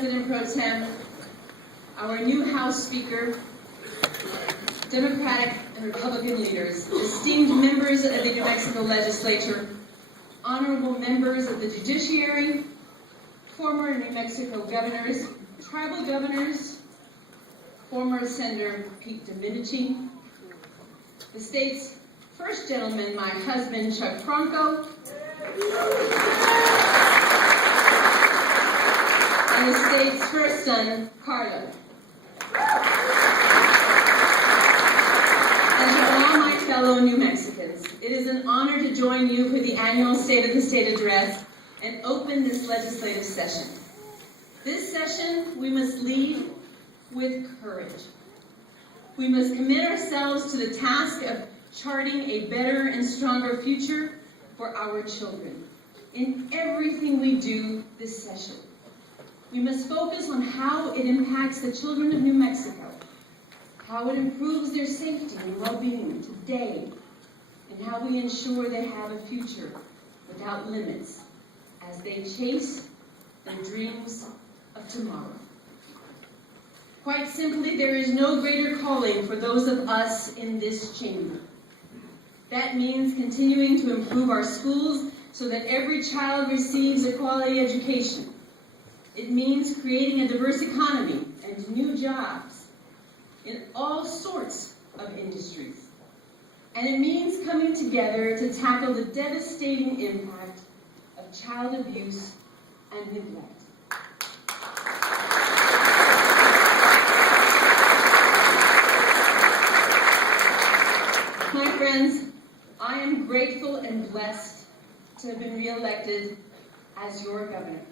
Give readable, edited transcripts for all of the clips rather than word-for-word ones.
President Pro Tem, our new House Speaker, Democratic and Republican leaders, esteemed members of the New Mexico Legislature, honorable members of the Judiciary, former New Mexico governors, tribal governors, former Senator Pete Domenici, the state's first gentleman, my husband, Chuck Franco, and the state's first son, Carlo. And to all my fellow New Mexicans, it is an honor to join you for the annual State of the State Address and open this legislative session. This session, we must lead with courage. We must commit ourselves to the task of charting a better and stronger future for our children in everything we do this session. We must focus on how it impacts the children of New Mexico, how it improves their safety and well-being today, and how we ensure they have a future without limits as they chase their dreams of tomorrow. Quite simply, there is no greater calling for those of us in this chamber. That means continuing to improve our schools so that every child receives a quality education. It means creating a diverse economy and new jobs in all sorts of industries. And it means coming together to tackle the devastating impact of child abuse and neglect. My friends, I am grateful and blessed to have been reelected as your governor.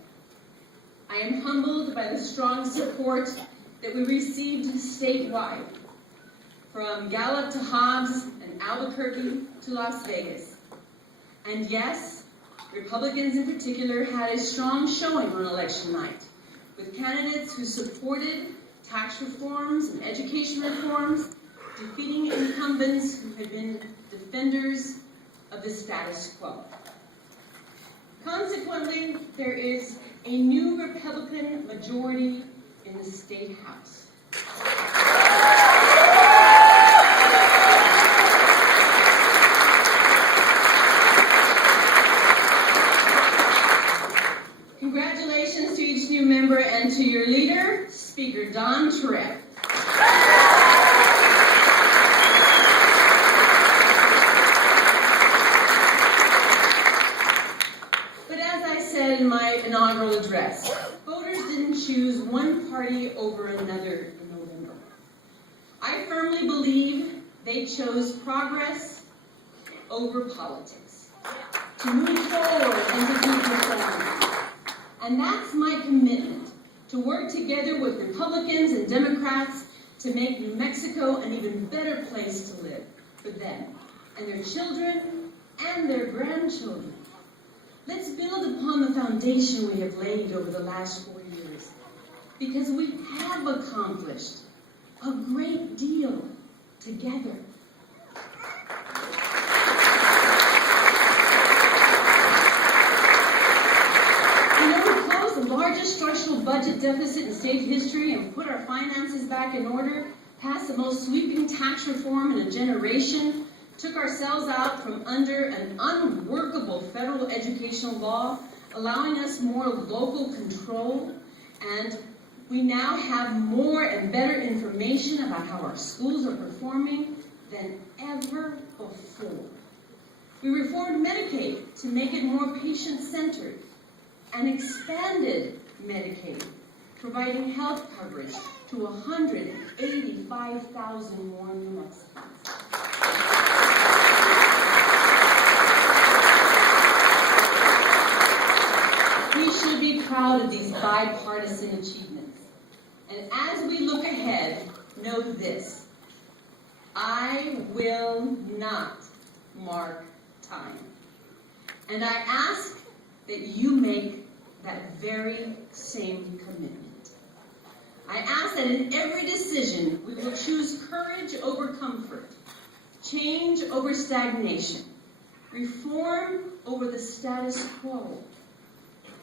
I am humbled by the strong support that we received statewide, from Gallup to Hobbs and Albuquerque to Las Vegas. And yes, Republicans in particular had a strong showing on election night, with candidates who supported tax reforms and education reforms, defeating incumbents who had been defenders of the status quo. Consequently, there is a new Republican majority in the State House. Congratulations to each new member and to your leader, Speaker Don Turek. In my inaugural address, voters didn't choose one party over another in November. I firmly believe they chose progress over politics, to move forward and to do reform. And that's my commitment, to work together with Republicans and Democrats to make New Mexico an even better place to live for them and their children and their grandchildren. Let's build upon the foundation we have laid over the last 4 years, because we have accomplished a great deal together. We closed the largest structural budget deficit in state history and put our finances back in order, passed the most sweeping tax reform in a generation, took ourselves out from under an unworkable federal educational law, allowing us more local control, and we now have more and better information about how our schools are performing than ever before. We reformed Medicaid to make it more patient-centered and expanded Medicaid, providing health coverage to 185,000 more New Mexicans. We should be proud of these bipartisan achievements. And as we look ahead, know this: I will not mark time. And I ask that you make that very same commitment. I ask that in every decision we will choose courage over comfort, change over stagnation, reform over the status quo,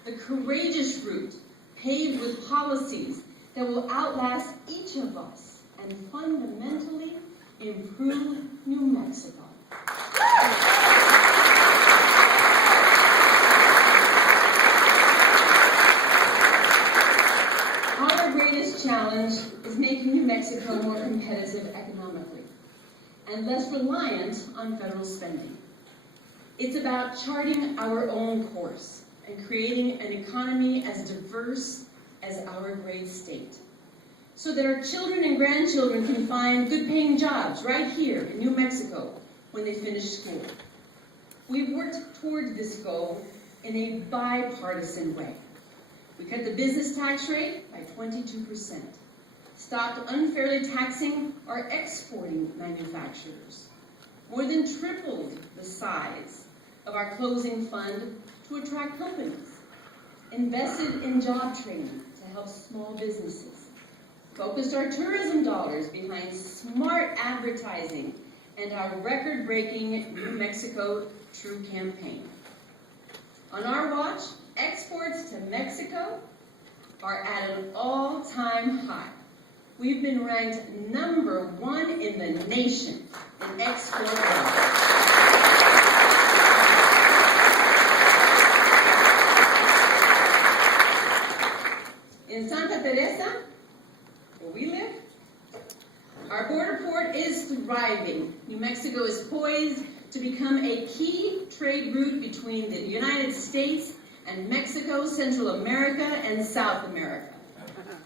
the courageous route paved with policies that will outlast each of us and fundamentally improve New Mexico. Our greatest challenge is making New Mexico more competitive economically and less reliant on federal spending. It's about charting our own course and creating an economy as diverse as our great state, so that our children and grandchildren can find good-paying jobs right here in New Mexico when they finish school. We've worked toward this goal in a bipartisan way. We cut the business tax rate by 22%, stopped unfairly taxing our exporting manufacturers, more than tripled the size of our closing fund to attract companies, invested in job training to help small businesses, focused our tourism dollars behind smart advertising and our record-breaking New Mexico True campaign. On our watch, exports to Mexico are at an all-time high. We've been ranked #1 in the nation in export volume. In Santa Teresa, where we live, our border port is thriving. New Mexico is poised to become a key trade route between the United States and Mexico, Central America, and South America.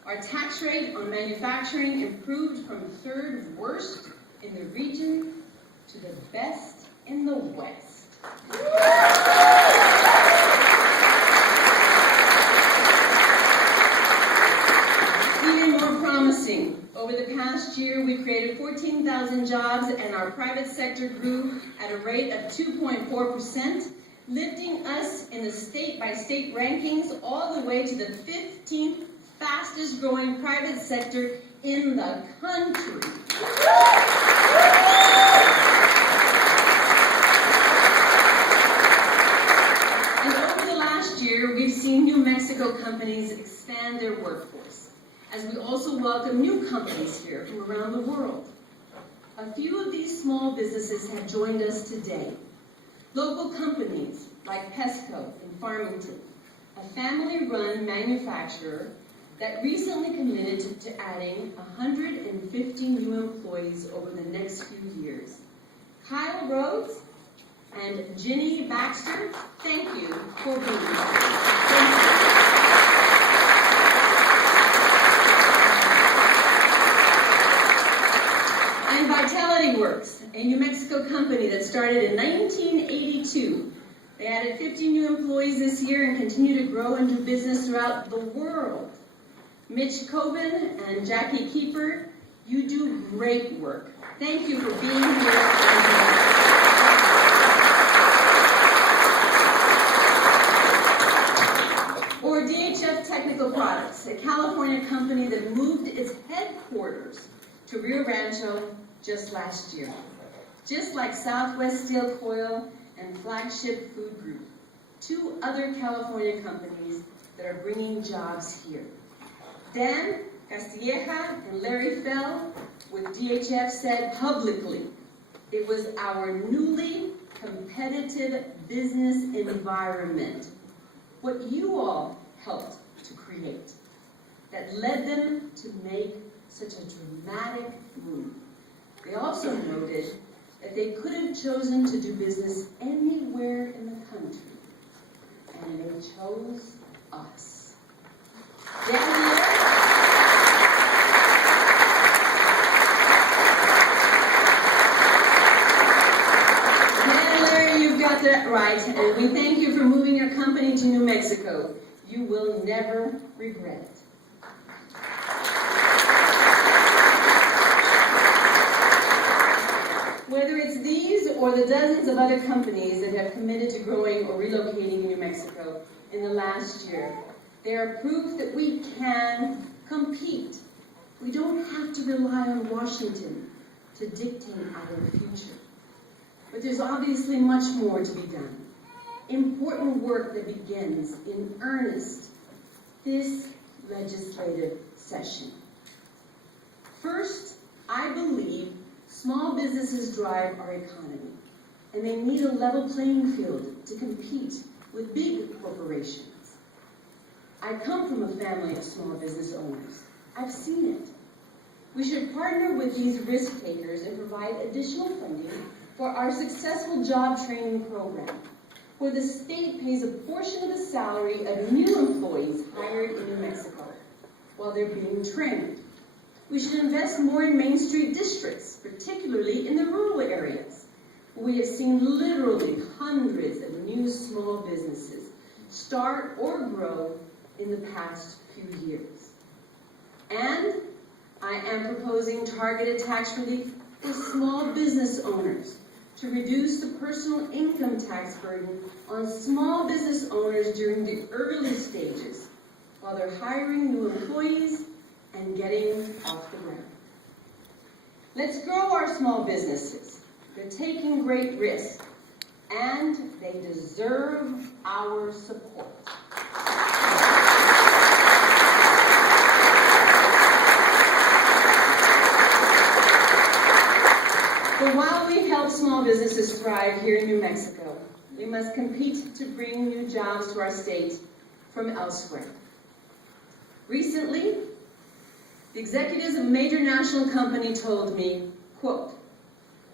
Our tax rate on manufacturing improved from 3rd worst in the region to the best in the West. Even more promising, over the past year, we created 14,000 jobs, and our private sector grew at a rate of 2.4%, lifting us in the state-by-state rankings all the way to the 15th fastest growing private sector in the country. And over the last year, we've seen New Mexico companies expand their workforce, as we also welcome new companies here from around the world. A few of these small businesses have joined us today. Local companies like Pesco in Farmington, a family-run manufacturer that recently committed to adding 150 new employees over the next few years. Kyle Rhodes and Ginny Baxter, thank you for being here. Thank you. And Vitality Works, a New Mexico company that started in 1982. They added 50 new employees this year and continue to grow and do business throughout the world. Mitch Coben and Jackie Keeper, you do great work. Thank you for being here. Or DHF Technical Products, a California company that moved its headquarters to Rio Rancho just last year. Just like Southwest Steel Coil and Flagship Food Group, 2 other California companies that are bringing jobs here. Dan Castilleja and Larry Fell with DHF said publicly, it was our newly competitive business environment, what you all helped to create, that led them to make such a dramatic move. They also noted that they could have chosen to do business anywhere in the country, and they chose us. Larry, you've got that right, and we thank you for moving your company to New Mexico. You will never regret it. Whether it's these or the dozens of other companies that have committed to growing or relocating in New Mexico in the last year, they are proof that we can compete. We don't have to rely on Washington to dictate our future. But there's obviously much more to be done. Important work that begins in earnest this legislative session. First, I believe small businesses drive our economy, and they need a level playing field to compete with big corporations. I come from a family of small business owners. I've seen it. We should partner with these risk takers and provide additional funding for our successful job training program, where the state pays a portion of the salary of new employees hired in New Mexico while they're being trained. We should invest more in Main Street districts, particularly in the rural areas. We have seen literally hundreds of new small businesses start or grow in the past few years. And I am proposing targeted tax relief for small business owners to reduce the personal income tax burden on small business owners during the early stages while they're hiring new employees and getting off the ground. Let's grow our small businesses. They're taking great risks, and they deserve our support. But while we help small businesses thrive here in New Mexico, we must compete to bring new jobs to our state from elsewhere. Recently, the executives of a major national company told me, quote,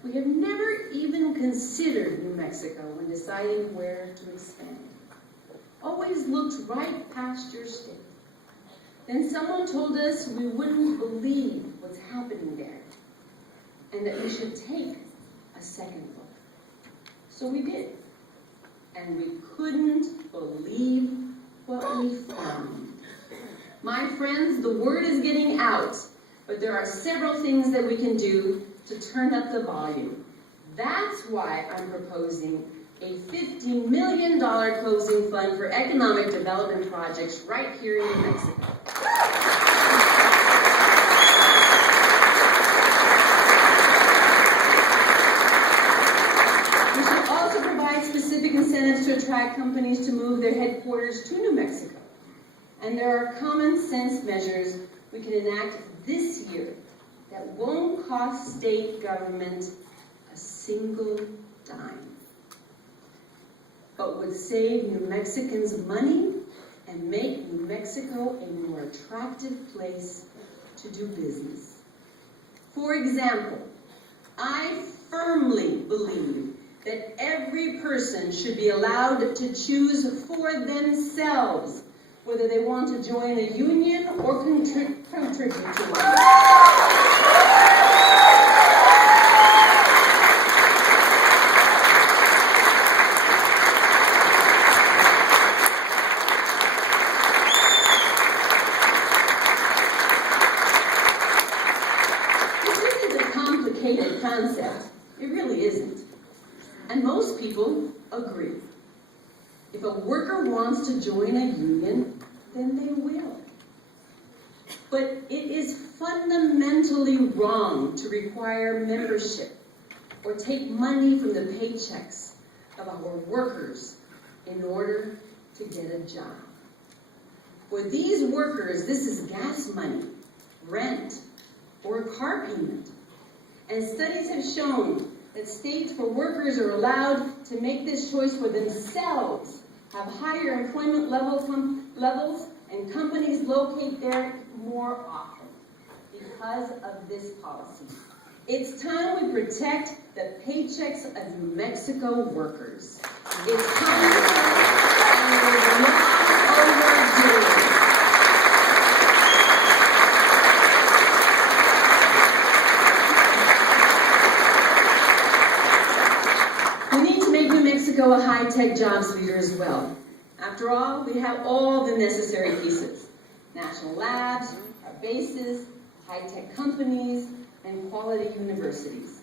"We have never even considered New Mexico when deciding where to expand. Always looked right past your state. Then someone told us we wouldn't believe what's happening there, and that we should take a second look. So we did, and we couldn't believe what we found." My friends, the word is getting out, but there are several things that we can do to turn up the volume. That's why I'm proposing a $50 million closing fund for economic development projects right here in New Mexico. We should also provide specific incentives to attract companies to move their headquarters to New Mexico. And there are common sense measures we can enact this year that won't cost state government a single dime, but would save New Mexicans money and make New Mexico a more attractive place to do business. For example, I firmly believe that every person should be allowed to choose for themselves whether they want to join a union or contribute to one. This isn't a complicated concept. It really isn't. And most people agree. If a worker wants to join a union, then they will. But it is fundamentally wrong to require membership or take money from the paychecks of our workers in order to get a job. For these workers, this is gas money, rent, or a car payment. And studies have shown that states where workers are allowed to make this choice for themselves have higher employment levels, and companies locate there more often because of this policy. It's time we protect the paychecks of New Mexico workers. It's time and it is long overdue. We need to make New Mexico a high-tech jobs leader as well. After all, we have all the necessary pieces: national labs, our bases, high-tech companies, and quality universities.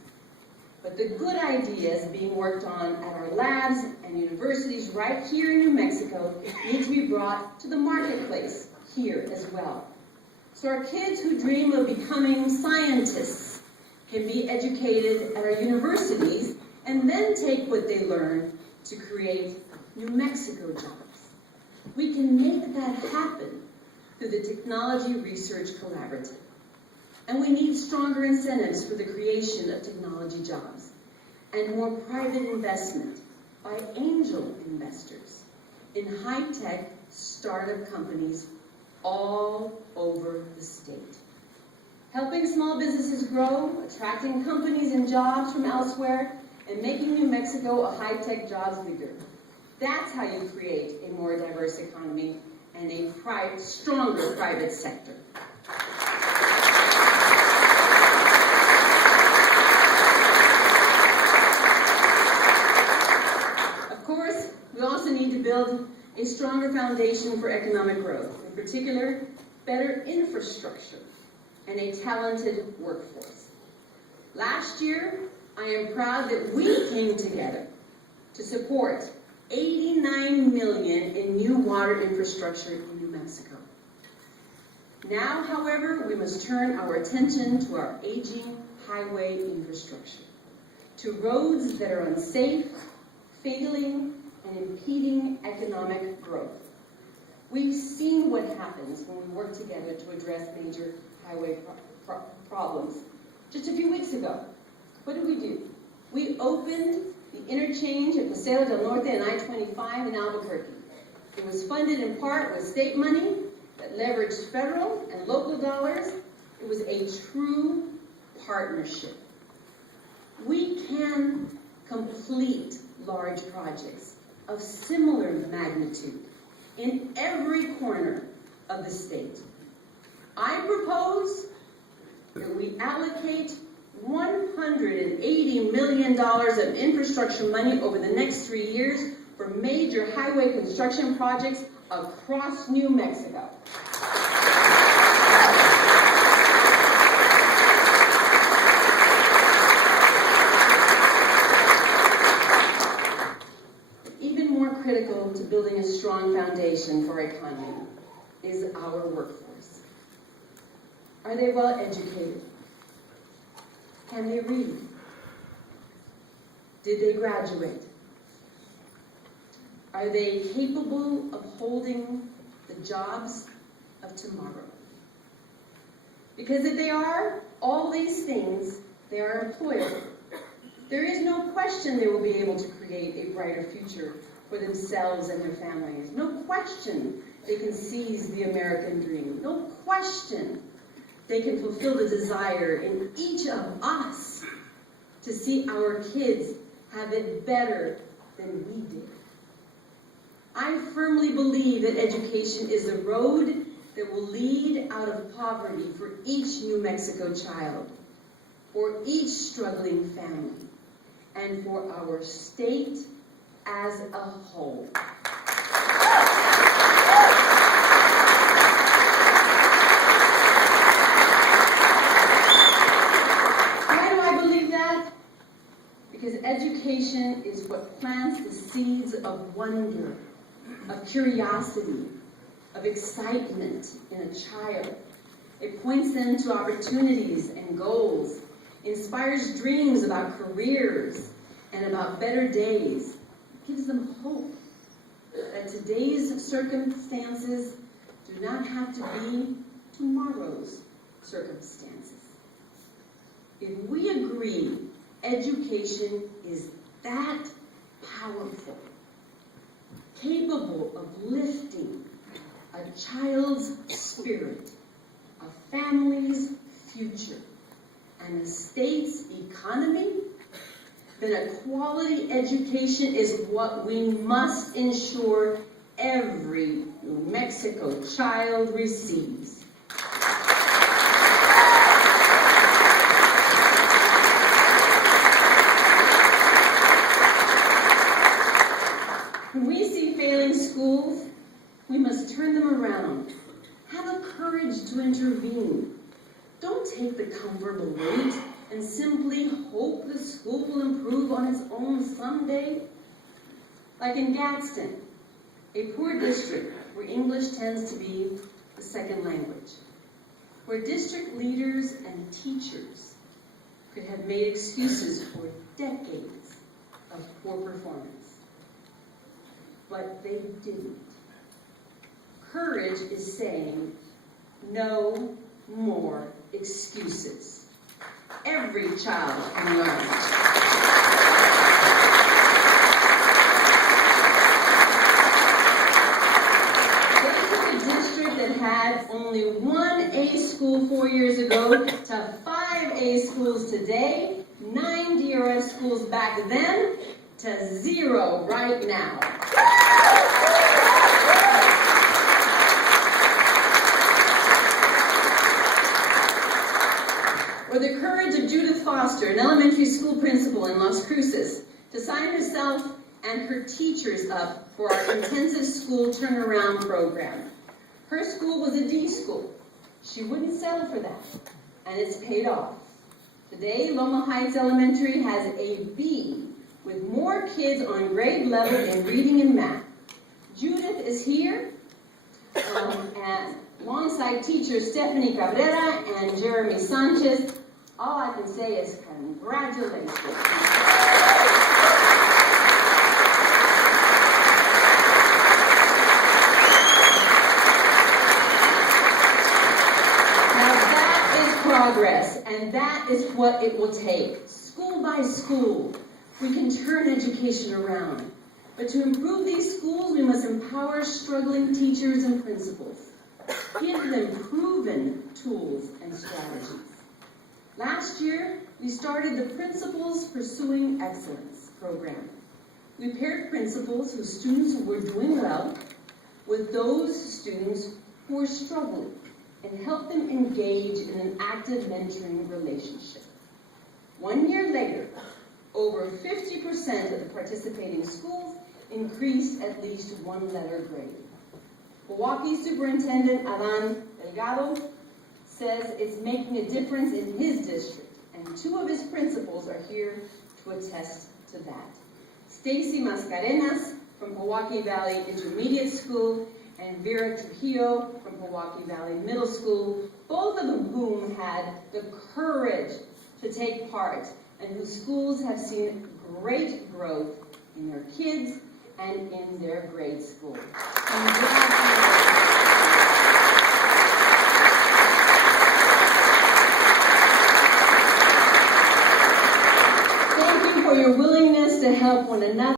But the good ideas being worked on at our labs and universities right here in New Mexico need to be brought to the marketplace here as well. So our kids who dream of becoming scientists can be educated at our universities and then take what they learn to create New Mexico jobs. We can make that happen. through the Technology Research Collaborative. And we need stronger incentives for the creation of technology jobs and more private investment by angel investors in high-tech startup companies all over the state. Helping small businesses grow, attracting companies and jobs from elsewhere, and making New Mexico a high-tech jobs leader. That's how you create a more diverse economy and a stronger private sector. Of course, we also need to build a stronger foundation for economic growth, in particular, better infrastructure and a talented workforce. Last year, I am proud that we came together to support $89 million in new water infrastructure in New Mexico. Now, however, we must turn our attention to our aging highway infrastructure, to roads that are unsafe, failing, and impeding economic growth. We've seen what happens when we work together to address major highway problems. Just a few weeks ago, what did we do? We opened the interchange at Paseo del Norte and I-25 in Albuquerque. It was funded in part with state money that leveraged federal and local dollars. It was a true partnership. We can complete large projects of similar magnitude in every corner of the state. I propose that we allocate $180 million of infrastructure money over the next 3 years for major highway construction projects across New Mexico. Even more critical to building a strong foundation for our economy is our workforce. Are they well educated? Can they read? Did they graduate? Are they capable of holding the jobs of tomorrow? Because if they are all these things, they are employable. There is no question they will be able to create a brighter future for themselves and their families. No question they can seize the American dream. No question they can fulfill the desire in each of us to see our kids have it better than we did. I firmly believe that education is the road that will lead out of poverty for each New Mexico child, for each struggling family, and for our state as a whole. Because education is what plants the seeds of wonder, of curiosity, of excitement in a child. It points them to opportunities and goals, inspires dreams about careers and about better days. It gives them hope that today's circumstances do not have to be tomorrow's circumstances. If we agree education is that powerful, capable of lifting a child's spirit, a family's future, and a state's economy, then a quality education is what we must ensure every New Mexico child receives. When we see failing schools, we must turn them around. Have the courage to intervene. Don't take the comfortable route and simply hope the school will improve on its own someday. Like in Gadsden, a poor district where English tends to be the second language, where district leaders and teachers could have made excuses for decades of poor performance. But they didn't. Courage is saying, No more excuses. Every child can learn. That had only one A school 4 years ago to 5 A schools today, 9 DRF schools back then to 0 right now. Or the courage of Judith Foster, an elementary school principal in Las Cruces, to sign herself and her teachers up for our intensive school turnaround program. Her school was a D school. She wouldn't settle for that, and it's paid off. Today, Loma Heights Elementary has a B, with more kids on grade level in reading and math. Judith is here, and alongside teachers Stephanie Cabrera and Jeremy Sanchez. All I can say is congratulations. Progress, and that is what it will take. School by school, we can turn education around. But to improve these schools, we must empower struggling teachers and principals. Give them proven tools and strategies. Last year, we started the Principals Pursuing Excellence program. We paired principals whose students were doing well with those students who were struggling, and help them engage in an active mentoring relationship. 1 year later, over 50% of the participating schools increased at least one letter grade. Milwaukee Superintendent Adan Delgado says it's making a difference in his district, and 2 of his principals are here to attest to that. Stacy Mascarenas from Milwaukee Valley Intermediate School and Vera Trujillo from Milwaukee Valley Middle School, both of whom had the courage to take part and whose schools have seen great growth in their kids and in their grade school. Thank you for your willingness to help one another.